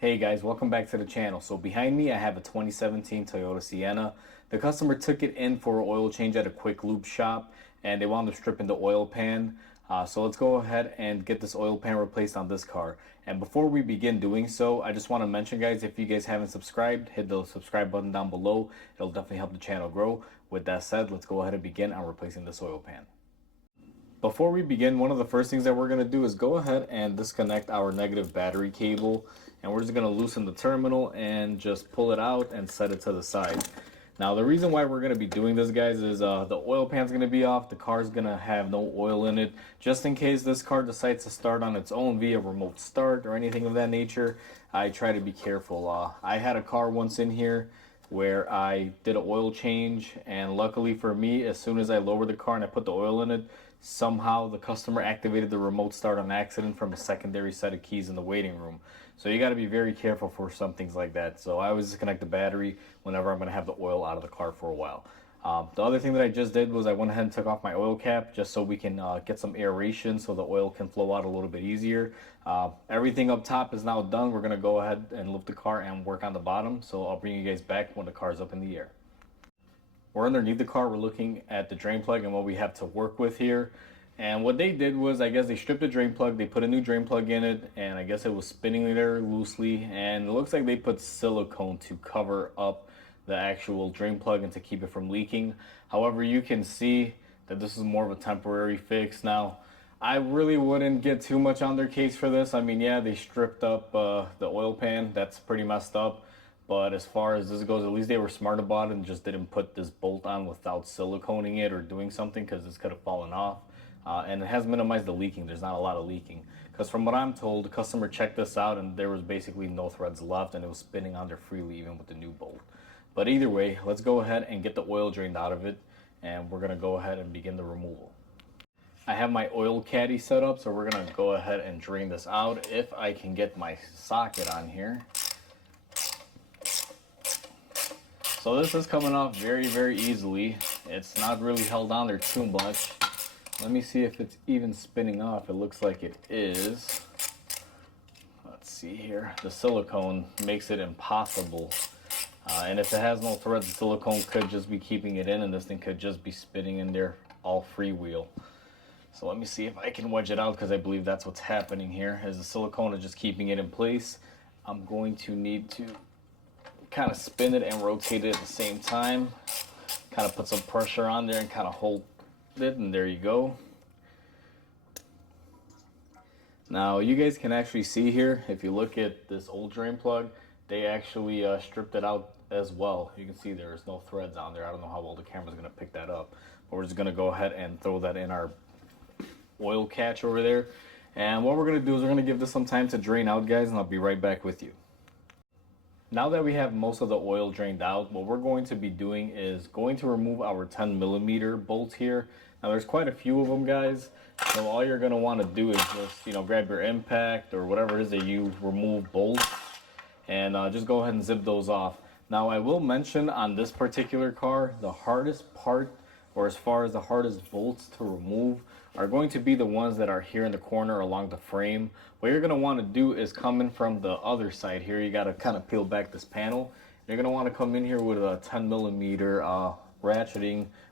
Hey guys, welcome back to the channel. So behind me I have a 2017 Toyota Sienna. The customer took it in for an oil change at a quick lube shop and they wound up stripping the oil pan. So let's go ahead and get this oil pan replaced on this car. And before we begin doing so, I just want to mention guys, if you guys haven't subscribed, hit the subscribe button down below. It'll definitely help the channel grow. With that said, let's go ahead and begin on replacing this oil pan. Before we begin, one of the first things that we're going to do is go ahead and disconnect our negative battery cable, and we're just going to loosen the terminal and just pull it out and set it to the side. Now the reason why we're going to be doing this guys is the oil pan's going to be off, the car's going to have no oil in it. Just in case this car decides to start on its own via remote start or anything of that nature, I try to be careful. I had a car once in here where I did an oil change, and luckily for me, as soon as I lowered the car and I put the oil in it, somehow the customer activated the remote start on accident from a secondary set of keys in the waiting room. So you got to be very careful for some things like that. So I always disconnect the battery whenever I'm going to have the oil out of the car for a while. The other thing that I just did was I went ahead and took off my oil cap just so we can get some aeration so the oil can flow out a little bit easier. Everything up top is now done. We're going to go ahead and lift the car and work on the bottom. So I'll bring you guys back when the car is up in the air. We're underneath the car. We're looking at the drain plug and what we have to work with here. And what they did was, I guess they stripped the drain plug, they put a new drain plug in it, and I guess it was spinning there loosely, and it looks like they put silicone to cover up the actual drain plug and to keep it from leaking. However, you can see that this is more of a temporary fix. Now, I really wouldn't get too much on their case for this. I mean, yeah, they stripped up the oil pan. That's pretty messed up. But as far as this goes, at least they were smart about it and just didn't put this bolt on without siliconing it or doing something, because this could have fallen off. And it has minimized the leaking. There's not a lot of leaking. Because from what I'm told, the customer checked this out and there was basically no threads left and it was spinning on there freely even with the new bolt. But either way, let's go ahead and get the oil drained out of it, and we're going to go ahead and begin the removal. I have my oil caddy set up, so we're going to go ahead and drain this out if I can get my socket on here. So this is coming off very, very easily. It's not really held on there too much. Let me see if it's even spinning off. It looks like it is. Let's see here. The silicone makes it impossible. And if it has no threads, the silicone could just be keeping it in, and this thing could just be spinning in there all freewheel. So let me see if I can wedge it out, because I believe that's what's happening here, is the silicone is just keeping it in place. I'm going to need to kind of spin it and rotate it at the same time. Kind of put some pressure on there and kind of hold it, and there you go. Now you guys can actually see here, if you look at this old drain plug, they actually stripped it out as well. You can see there's no threads on there. I don't know how well the camera's going to pick that up, but we're just going to go ahead and throw that in our oil catch over there. And what we're going to do is we're going to give this some time to drain out, guys, and I'll be right back with you. Now that we have most of the oil drained out, what we're going to be doing is going to remove our 10mm bolts here. Now there's quite a few of them, guys. So all you're going to want to do is just, grab your impact or whatever it is that you remove bolts, and just go ahead and zip those off. Now I will mention on this particular car, the hardest part, or as far as the hardest bolts to remove, are going to be the ones that are here in the corner along the frame. What you're going to want to do is come in from the other side here. You got to kind of peel back this panel. You're going to want to come in here with a 10mm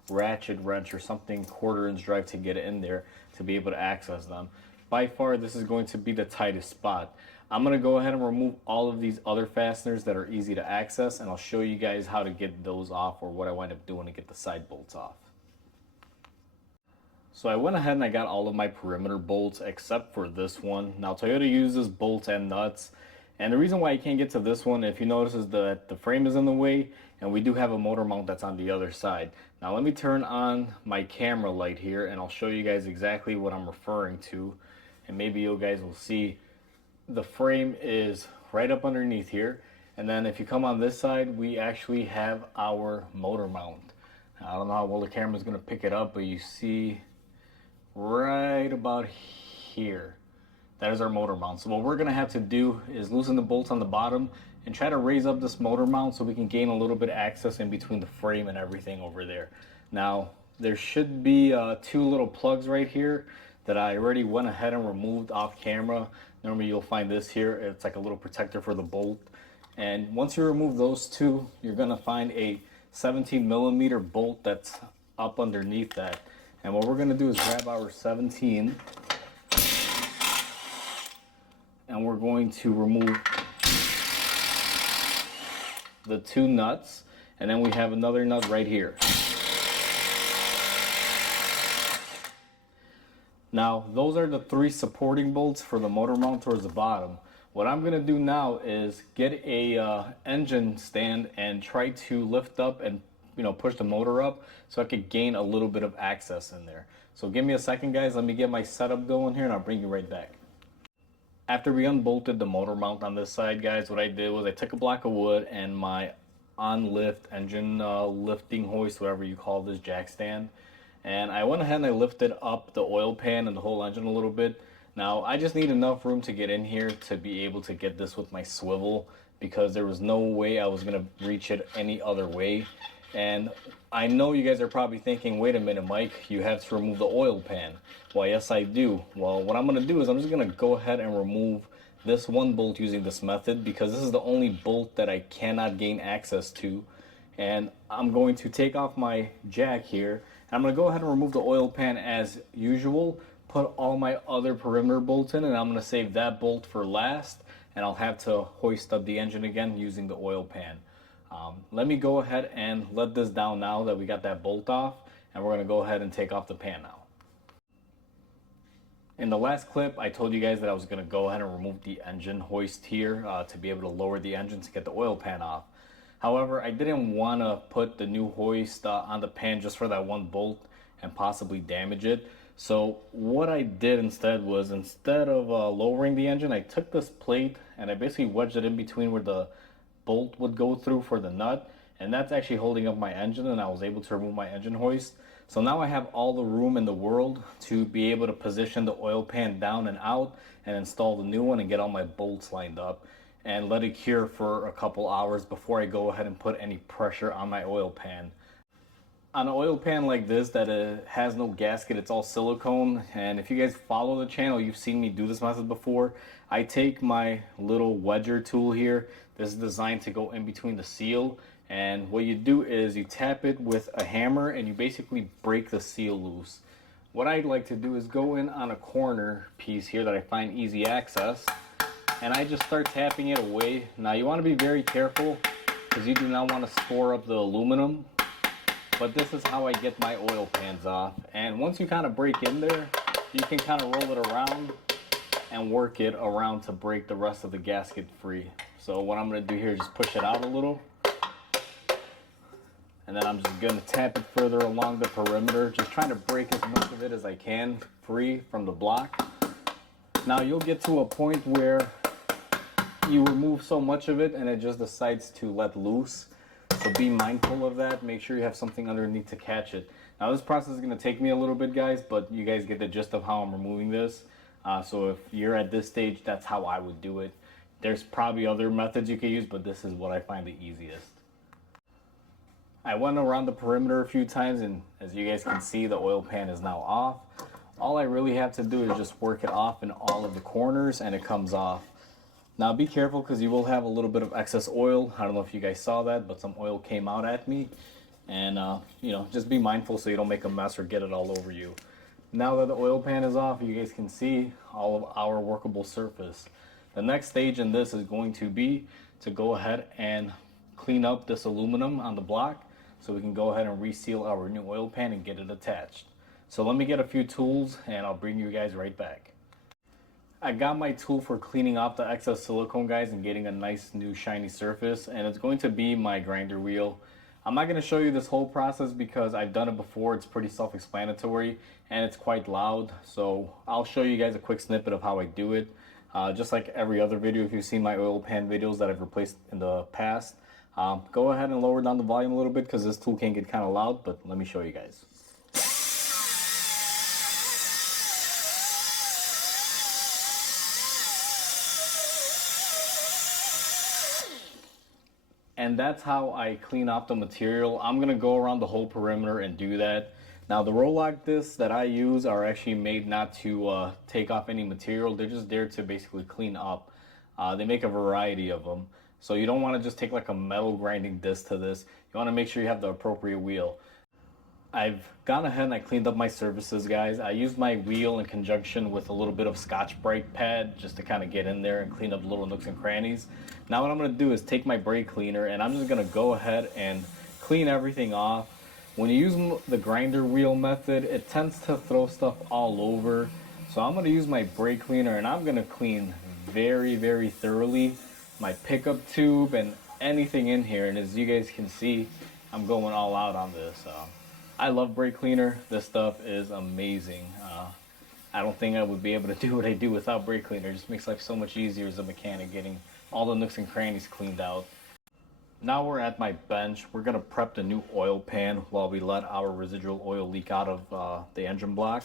ratchet wrench or something, 1/4" drive, to get it in there to be able to access them. By far, this is going to be the tightest spot. I'm going to go ahead and remove all of these other fasteners that are easy to access, and I'll show you guys how to get those off, or what I wind up doing to get the side bolts off. So I went ahead and I got all of my perimeter bolts except for this one. Now Toyota uses bolts and nuts, and the reason why I can't get to this one, if you notice, is that the frame is in the way, and we do have a motor mount that's on the other side. Now let me turn on my camera light here and I'll show you guys exactly what I'm referring to, and maybe you guys will see the frame is right up underneath here. And then if you come on this side, we actually have our motor mount. Now, I don't know how well the camera is going to pick it up, but you see right about here, that is our motor mount. So what we're going to have to do is loosen the bolts on the bottom and try to raise up this motor mount so we can gain a little bit of access in between the frame and everything over there. Now there should be 2 little plugs right here that I already went ahead and removed off camera. Normally you'll find this here, it's like a little protector for the bolt. And once you remove those two, you're gonna find a 17mm bolt that's up underneath that. And what we're gonna do is grab our 17 and we're going to remove the two nuts, and then we have another nut right here. Now those are the three supporting bolts for the motor mount towards the bottom. What I'm gonna do now is get a engine stand and try to lift up and push the motor up so I could gain a little bit of access in there. So give me a second, guys. Let me get my setup going here and I'll bring you right back. After we unbolted the motor mount on this side, guys, what I did was I took a block of wood and my on-lift engine lifting hoist, whatever you call this jack stand, and I went ahead and I lifted up the oil pan and the whole engine a little bit. Now I just need enough room to get in here to be able to get this with my swivel, because there was no way I was gonna reach it any other way. And I know you guys are probably thinking, wait a minute, Mike, you have to remove the oil pan. Well, yes, I do. Well, what I'm going to do is I'm just going to go ahead and remove this one bolt using this method, because this is the only bolt that I cannot gain access to. And I'm going to take off my jack here. I'm going to go ahead and remove the oil pan as usual, put all my other perimeter bolts in, and I'm going to save that bolt for last. And I'll have to hoist up the engine again using the oil pan. Let me go ahead and let this down now that we got that bolt off, and we're going to go ahead and take off the pan now. In the last clip, I told you guys that I was going to go ahead and remove the engine hoist here to be able to lower the engine to get the oil pan off. However, I didn't want to put the new hoist on the pan just for that one bolt and possibly damage it. So what I did instead was, instead of lowering the engine, I took this plate and I basically wedged it in between where the bolt would go through for the nut, and that's actually holding up my engine, and I was able to remove my engine hoist. So now I have all the room in the world to be able to position the oil pan down and out and install the new one and get all my bolts lined up and let it cure for a couple hours before I go ahead and put any pressure on my oil pan. On an oil pan like this that has no gasket, it's all silicone, and if you guys follow the channel, you've seen me do this method before. I take my little wedger tool here. This is designed to go in between the seal, and what you do is you tap it with a hammer and you basically break the seal loose. What I'd like to do is go in on a corner piece here that I find easy access, and I just start tapping it away. Now you want to be very careful because you do not want to score up the aluminum, but this is how I get my oil pans off. And once you kind of break in there, you can kind of roll it around and work it around to break the rest of the gasket free. So what I'm going to do here is just push it out a little, and then I'm just going to tap it further along the perimeter, just trying to break as much of it as I can free from the block. Now you'll get to a point where you remove so much of it and it just decides to let loose. So be mindful of that. Make sure you have something underneath to catch it. Now this process is going to take me a little bit, guys, but you guys get the gist of how I'm removing this. So if you're at this stage, that's how I would do it. There's probably other methods you could use, but this is what I find the easiest. I went around the perimeter a few times, and as you guys can see, the oil pan is now off. All I really have to do is just work it off in all of the corners and it comes off. Now be careful because you will have a little bit of excess oil. I don't know if you guys saw that, but some oil came out at me. And just be mindful so you don't make a mess or get it all over you. Now that the oil pan is off, you guys can see all of our workable surface. The next stage in this is going to be to go ahead and clean up this aluminum on the block so we can go ahead and reseal our new oil pan and get it attached. So let me get a few tools and I'll bring you guys right back. I got my tool for cleaning off the excess silicone, guys, and getting a nice new shiny surface, and it's going to be my grinder wheel. I'm not going to show you this whole process because I've done it before. It's pretty self-explanatory and it's quite loud, so I'll show you guys a quick snippet of how I do it. Just like every other video, if you've seen my oil pan videos that I've replaced in the past, go ahead and lower down the volume a little bit because this tool can get kind of loud, but let me show you guys. And that's how I clean up the material. I'm gonna go around the whole perimeter and do that. Now the roll lock discs that I use are actually made not to take off any material. They're just there to basically clean up. They make a variety of them. So you don't want to just take like a metal grinding disc to this. You want to make sure you have the appropriate wheel. I've gone ahead and I cleaned up my surfaces, guys. I used my wheel in conjunction with a little bit of Scotch brake pad just to kind of get in there and clean up little nooks and crannies. Now what I'm going to do is take my brake cleaner and I'm just going to go ahead and clean everything off. When you use the grinder wheel method, it tends to throw stuff all over. So I'm going to use my brake cleaner and I'm going to clean very, very thoroughly my pickup tube and anything in here. And as you guys can see, I'm going all out on this. I love brake cleaner. This stuff is amazing. I don't think I would be able to do what I do without brake cleaner. It just makes life so much easier as a mechanic, getting all the nooks and crannies cleaned out. Now we're at my bench. We're going to prep the new oil pan while we let our residual oil leak out of the engine block.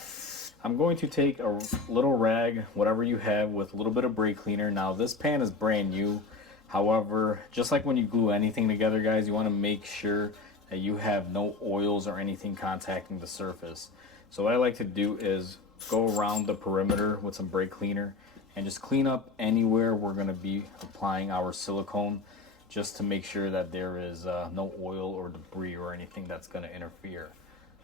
I'm going to take a little rag, whatever you have, with a little bit of brake cleaner. Now this pan is brand new. However, just like when you glue anything together, guys, you want to make sure that you have no oils or anything contacting the surface. So what I like to do is go around the perimeter with some brake cleaner and just clean up anywhere we're going to be applying our silicone, just to make sure that there is no oil or debris or anything that's going to interfere.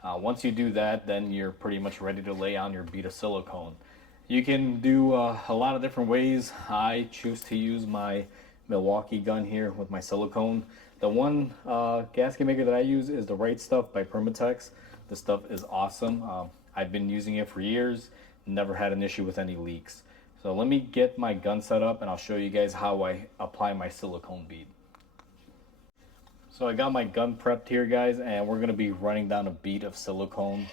Once you do that, then you're pretty much ready to lay on your bead of silicone. You can do a lot of different ways. I choose to use my Milwaukee gun here with my silicone. The one gasket maker that I use is the Right Stuff by Permatex. This stuff is awesome. I've been using it for years, never had an issue with any leaks. So let me get my gun set up and I'll show you guys how I apply my silicone bead. So I got my gun prepped here, guys, and we're going to be running down a bead of silicone.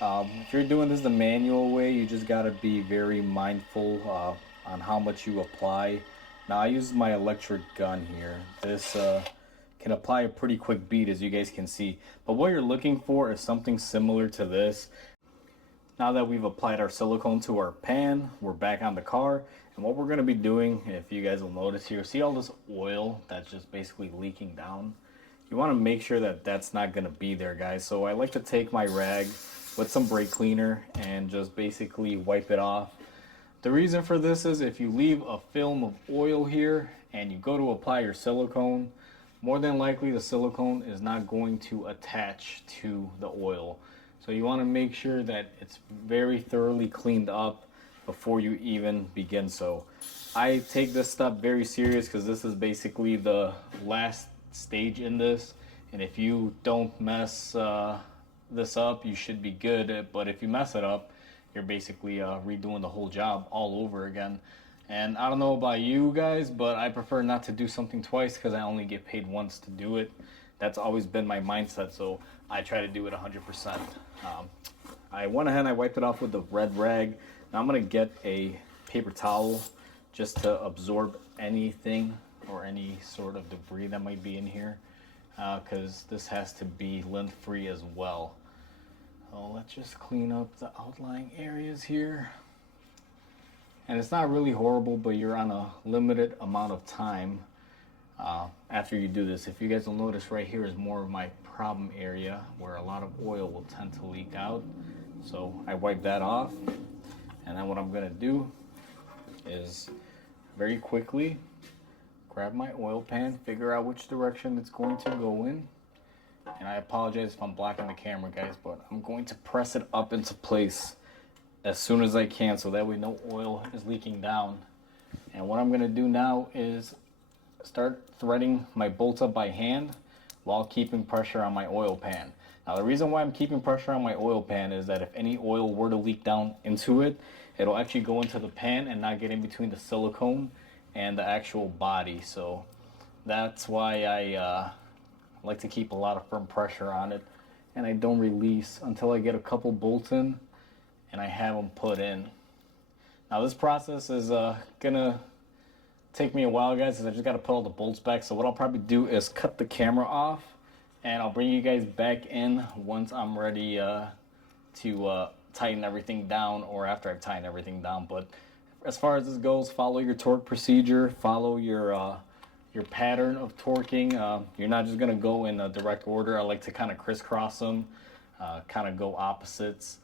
If you're doing this the manual way, you just got to be very mindful on how much you apply. Now I use my electric gun here. This can apply a pretty quick bead, as you guys can see. But what you're looking for is something similar to this. Now that we've applied our silicone to our pan, we're back on the car. And what we're going to be doing, if you guys will notice here, see all this oil that's just basically leaking down? You want to make sure that that's not going to be there, guys. So I like to take my rag with some brake cleaner and just basically wipe it off. The reason for this is if you leave a film of oil here and you go to apply your silicone, more than likely the silicone is not going to attach to the oil. So you want to make sure that it's very thoroughly cleaned up before you even begin. So I take this step very serious because this is basically the last stage in this, and if you don't mess this up, you should be good. But if you mess it up, you're basically redoing the whole job all over again. And I don't know about you guys, but I prefer not to do something twice because I only get paid once to do it. That's always been my mindset, so I try to do it 100%. I went ahead and I wiped it off with the red rag. Now I'm going to get a paper towel just to absorb anything or any sort of debris that might be in here, because this has to be lint free as well. So let's just clean up the outlying areas here. And it's not really horrible, but you're on a limited amount of time after you do this. If you guys will notice, right here is more of my problem area where a lot of oil will tend to leak out. So I wipe that off, and then what I'm going to do is very quickly grab my oil pan, figure out which direction it's going to go in. And I apologize if I'm blocking the camera, guys, but I'm going to press it up into place as soon as I can so that way no oil is leaking down. And what I'm going to do now is start threading my bolts up by hand while keeping pressure on my oil pan. Now the reason why I'm keeping pressure on my oil pan is that if any oil were to leak down into it, it'll actually go into the pan and not get in between the silicone and the actual body. So that's why I like to keep a lot of firm pressure on it, and I don't release until I get a couple bolts in and I have them put in. Now this process is gonna take me a while, guys, because I just got to put all the bolts back. So what I'll probably do is cut the camera off and I'll bring you guys back in once I'm ready to tighten everything down, or after I've tightened everything down. But as far as this goes, follow your torque procedure, follow your pattern of torquing. You're not just going to go in a direct order. I like to kind of crisscross them. kind of go opposites.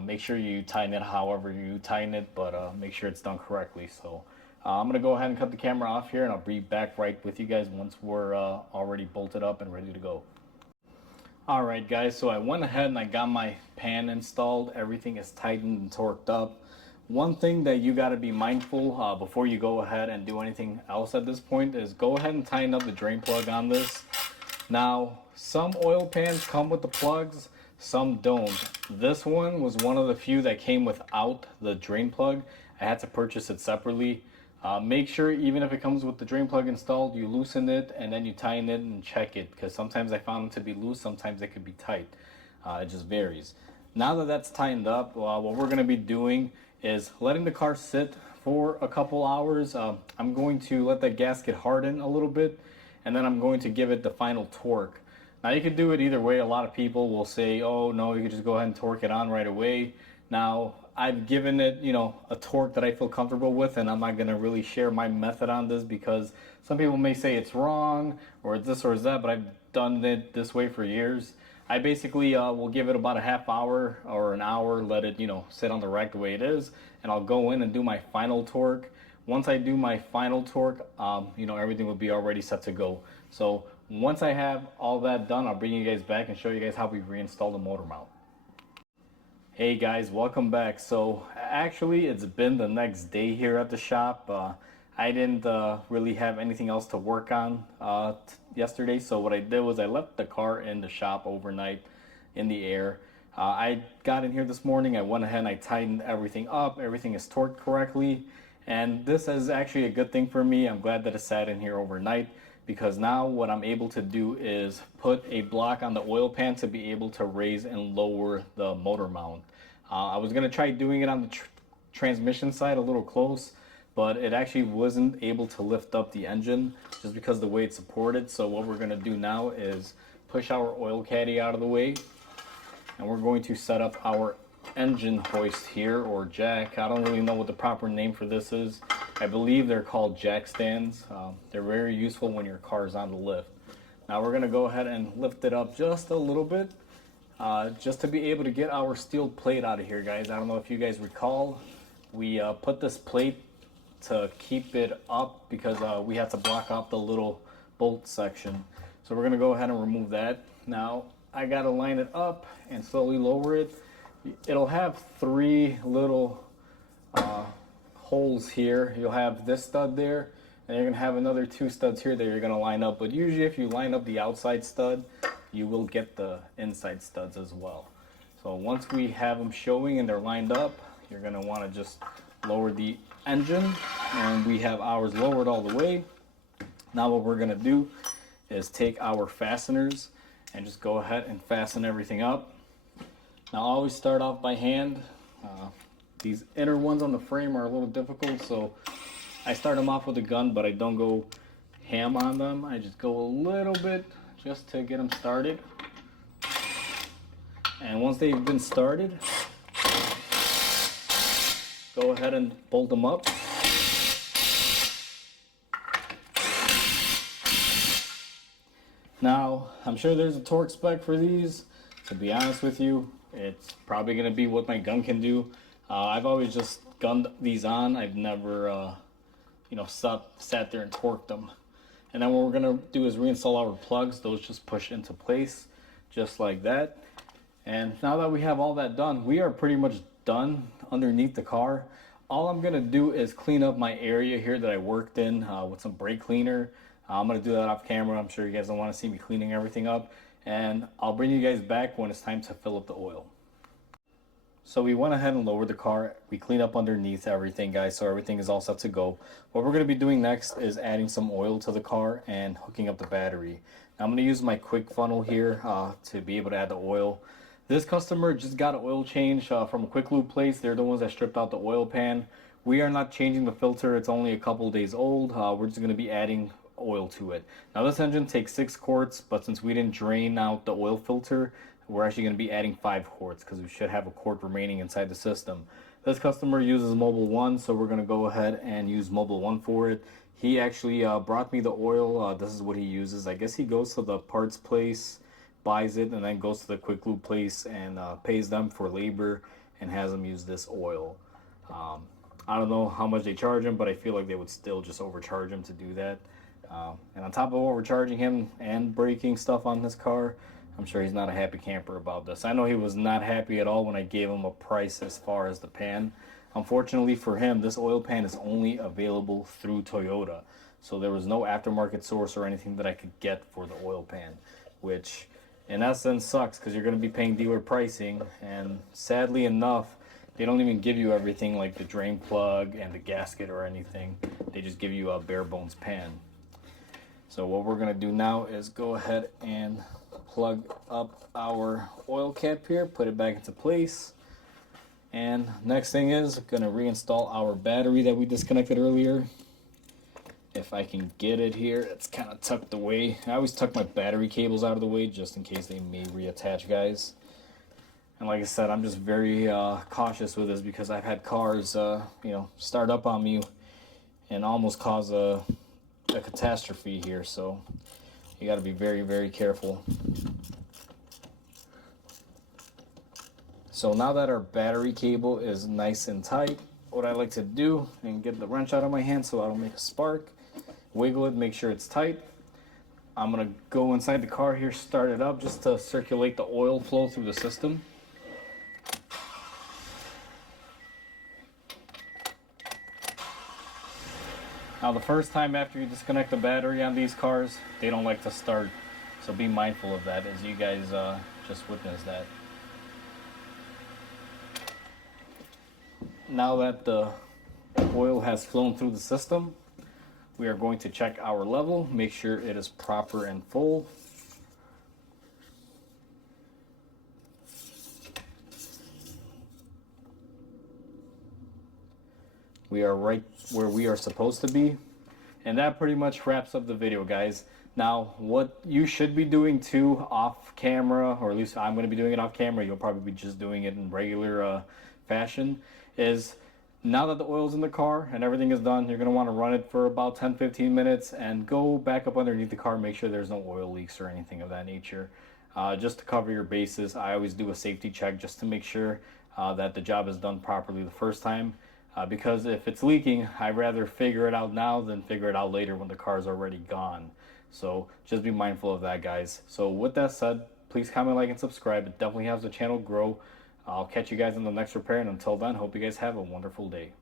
Make sure you tighten it however you tighten it, but make sure it's done correctly. So I'm going to go ahead and cut the camera off here, and I'll be back right with you guys once we're already bolted up and ready to go. Alright guys, so I went ahead and I got my pan installed. Everything is tightened and torqued up. One thing that you got to be mindful before you go ahead and do anything else at this point is go ahead and tighten up the drain plug on this. Now, some oil pans come with the plugs, some don't. This one was one of the few that came without the drain plug. I had to purchase it separately. Make sure even if it comes with the drain plug installed, you loosen it and then you tighten it and check it, because sometimes I found them to be loose, sometimes they could be tight. It just varies. Now that that's tightened up, what we're going to be doing is letting the car sit for a couple hours. I'm going to let that gasket harden a little bit, and then I'm going to give it the final torque. Now you can do it either way. A lot of people will say, oh no, you can just go ahead and torque it on right away. Now I've given it, a torque that I feel comfortable with, and I'm not going to really share my method on this because some people may say it's wrong or it's this or it's that, but I've done it this way for years. I basically will give it about a half hour or an hour, let it, sit on the rack the way it is, and I'll go in and do my final torque. Once I do my final torque, everything will be already set to go. So once I have all that done, I'll bring you guys back and show you guys how we reinstall the motor mount. Hey guys, welcome back. So actually it's been the next day here at the shop. I didn't really have anything else to work on yesterday, so what I did was I left the car in the shop overnight in the air. I got in here this morning, I went ahead and I tightened everything up. Everything is torqued correctly, and this is actually a good thing for me. I'm glad that it sat in here overnight, because now what I'm able to do is put a block on the oil pan to be able to raise and lower the motor mount. I was going to try doing it on the transmission side a little close, but it actually wasn't able to lift up the engine just because of the way it's supported. So what we're going to do now is push our oil caddy out of the way, and we're going to set up our engine hoist here, or jack. I don't really know what the proper name for this is. I believe they're called jack stands. They're very useful when your car is on the lift. Now we're going to go ahead and lift it up just a little bit, just to be able to get our steel plate out of here, guys. I don't know if you guys recall, we put this plate to keep it up because we had to block off the little bolt section. So we're going to go ahead and remove that. Now I got to line it up and slowly lower it. It'll have three little holes here. You'll have this stud there, and you're gonna have another two studs here that you're gonna line up. But usually if you line up the outside stud, you will get the inside studs as well. So once we have them showing and they're lined up, you're gonna wanna just lower the engine, and we have ours lowered all the way. Now what we're gonna do is take our fasteners and just go ahead and fasten everything up. Now I always start off by hand. These inner ones on the frame are a little difficult, so I start them off with a gun, but I don't go ham on them. I just go a little bit just to get them started. And once they've been started, go ahead and bolt them up. Now, I'm sure there's a torque spec for these. To be honest with you, it's probably going to be what my gun can do. I've always just gunned these on. I've never, sat there and torqued them. And then what we're going to do is reinstall our plugs. Those just push into place, just like that. And now that we have all that done, we are pretty much done underneath the car. All I'm going to do is clean up my area here that I worked in with some brake cleaner. I'm going to do that off camera. I'm sure you guys don't want to see me cleaning everything up. And I'll bring you guys back when it's time to fill up the oil. So we went ahead and lowered the car. We cleaned up underneath everything, guys, so everything is all set to go. What we're going to be doing next is adding some oil to the car and hooking up the battery. Now I'm going to use my quick funnel here to be able to add the oil. This customer just got an oil change from a quick lube place. They're the ones that stripped out the oil pan. We are not changing the filter. It's only a couple days old. We're just going to be adding oil to it. Now this engine takes 6 quarts, but since we didn't drain out the oil filter, we're actually going to be adding 5 quarts because we should have a quart remaining inside the system. This customer uses Mobile One, so we're going to go ahead and use Mobile One for it. He actually brought me the oil. This is what he uses. I guess he goes to the parts place buys it and then goes to the quick lube place and pays them for labor and has them use this oil. I don't know how much they charge him, but I feel like they would still just overcharge him to do that. And on top of overcharging him and breaking stuff on this car, I'm sure he's not a happy camper about this. I know he was not happy at all when I gave him a price as far as the pan. Unfortunately for him, this oil pan is only available through Toyota. So there was no aftermarket source or anything that I could get for the oil pan, which in essence sucks because you're going to be paying dealer pricing. And sadly enough, they don't even give you everything like the drain plug and the gasket or anything. They just give you a bare bones pan. So what we're going to do now is go ahead and plug up our oil cap here, put it back into place. And next thing is going to reinstall our battery that we disconnected earlier. If I can get it here, it's kind of tucked away. I always tuck my battery cables out of the way just in case they may reattach, guys. And like I said, I'm just very cautious with this because I've had cars, start up on me and almost cause a catastrophe here. So you got to be very, very careful. So now that our battery cable is nice and tight, what I like to do, and get the wrench out of my hand so I don't make a spark, wiggle it, make sure it's tight. I'm going to go inside the car here, start it up just to circulate the oil flow through the system. Now the first time after you disconnect the battery on these cars, they don't like to start. So be mindful of that as you guys just witnessed that. Now that the oil has flown through the system, we are going to check our level, make sure it is proper and full. We are right where we are supposed to be. And that pretty much wraps up the video, guys. Now, what you should be doing too off camera, or at least I'm going to be doing it off camera, you'll probably be just doing it in regular fashion, is now that the oil's in the car and everything is done, you're going to want to run it for about 10-15 minutes and go back up underneath the car, make sure there's no oil leaks or anything of that nature. Just to cover your bases, I always do a safety check just to make sure that the job is done properly the first time. Because if it's leaking, I'd rather figure it out now than figure it out later when the car's already gone. So just be mindful of that, guys. So with that said, please comment, like, and subscribe. It definitely helps the channel grow. I'll catch you guys in the next repair, and until then, hope you guys have a wonderful day.